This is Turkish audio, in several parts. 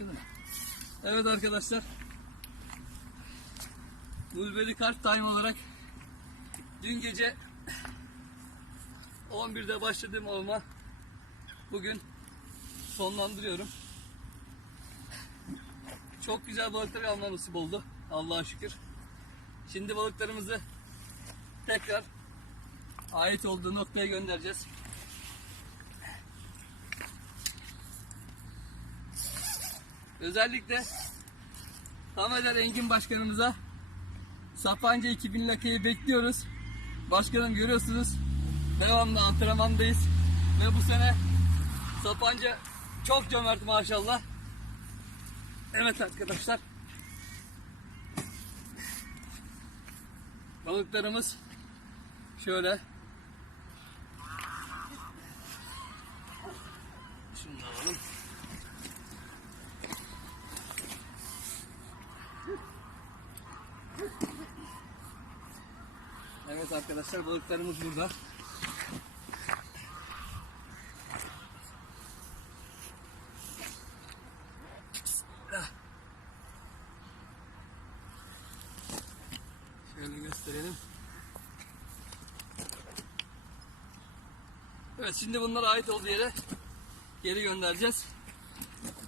Mı? Evet arkadaşlar. Mulberry Kart Time olarak dün gece 11'de başladığım olma bugün sonlandırıyorum. Çok güzel balıklar alma nasip oldu. Allah'a şükür. Şimdi balıklarımızı tekrar ait olduğu noktaya göndereceğiz. Özellikle Tamer Engin Başkanımıza Sapanca 2000 lakayı bekliyoruz. Başkanım görüyorsunuz devamlı antrenmandayız. Ve bu sene Sapanca çok cömert maşallah. Evet arkadaşlar. Balıklarımız şöyle. Şunu da alalım. Evet arkadaşlar balıklarımız burada. Şöyle gösterelim. Evet şimdi bunlara ait olduğu yere geri göndereceğiz.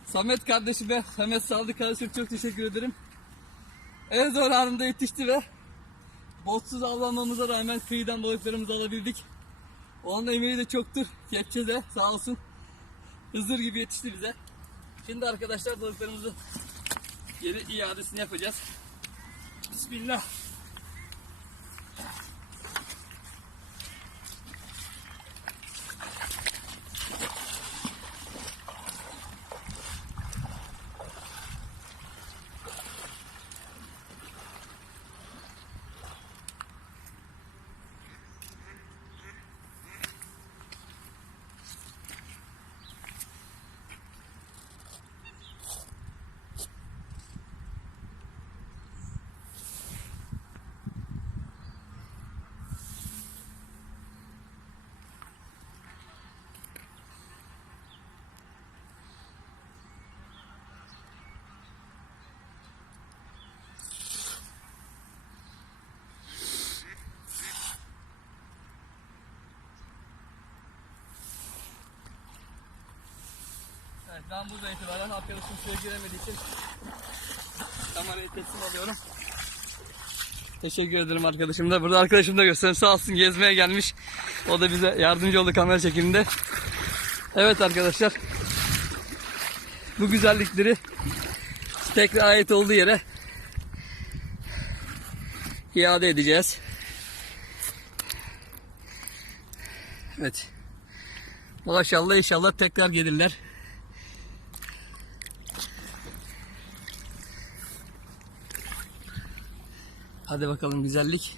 Samet kardeşime, Samet Saldı kardeşim çok teşekkür ederim. En zor anında yetişti ve botsuz avlanmamıza rağmen kıyıdan balıklarımızı alabildik. Onun emeği de çoktur. Kepçe de sağ olsun. Hızır gibi yetişti bize. Şimdi arkadaşlar balıklarımızı geri iadesini yapacağız. Bismillah. Evet, ben burada itibaren arkadaşım suya giremediği için kamerayı teslim alıyorum. Teşekkür ederim arkadaşım da. Burada arkadaşım da göstereyim. Sağ olsun gezmeye gelmiş. O da bize yardımcı oldu kamera çekiminde. Evet arkadaşlar. Bu güzellikleri tekrar ait olduğu yere iade edeceğiz. Evet. Maşallah inşallah tekrar gelirler. Hadi bakalım güzellik.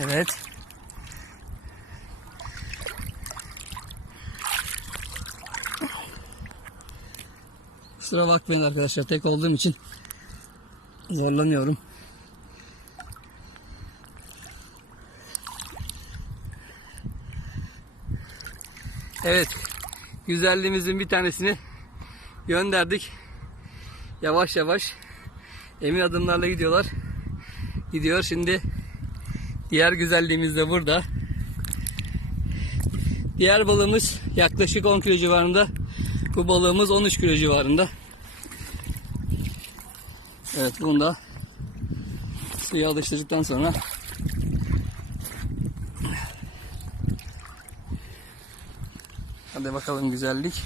Evet. Kusura bakmayın arkadaşlar tek olduğum için zorlanıyorum. Evet. Güzelliğimizin bir tanesini gönderdik. Yavaş yavaş emin adımlarla gidiyorlar. Gidiyor şimdi diğer güzelliğimiz de burada. Diğer balığımız yaklaşık 10 kilo civarında. Bu balığımız 13 kilo civarında. Evet bunu da suya alıştırdıktan sonra Hadi bakalım güzellik.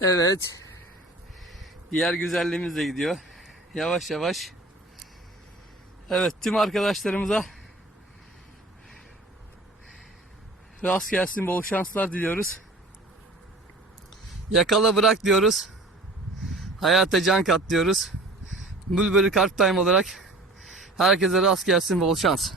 Evet. Diğer güzelliğimiz de gidiyor. Yavaş yavaş. Evet tüm arkadaşlarımıza rast gelsin bol şanslar diliyoruz. Yakala bırak diyoruz. Hayata can kat diyoruz. Mulberry Carp Time olarak herkese rast gelsin bol şans.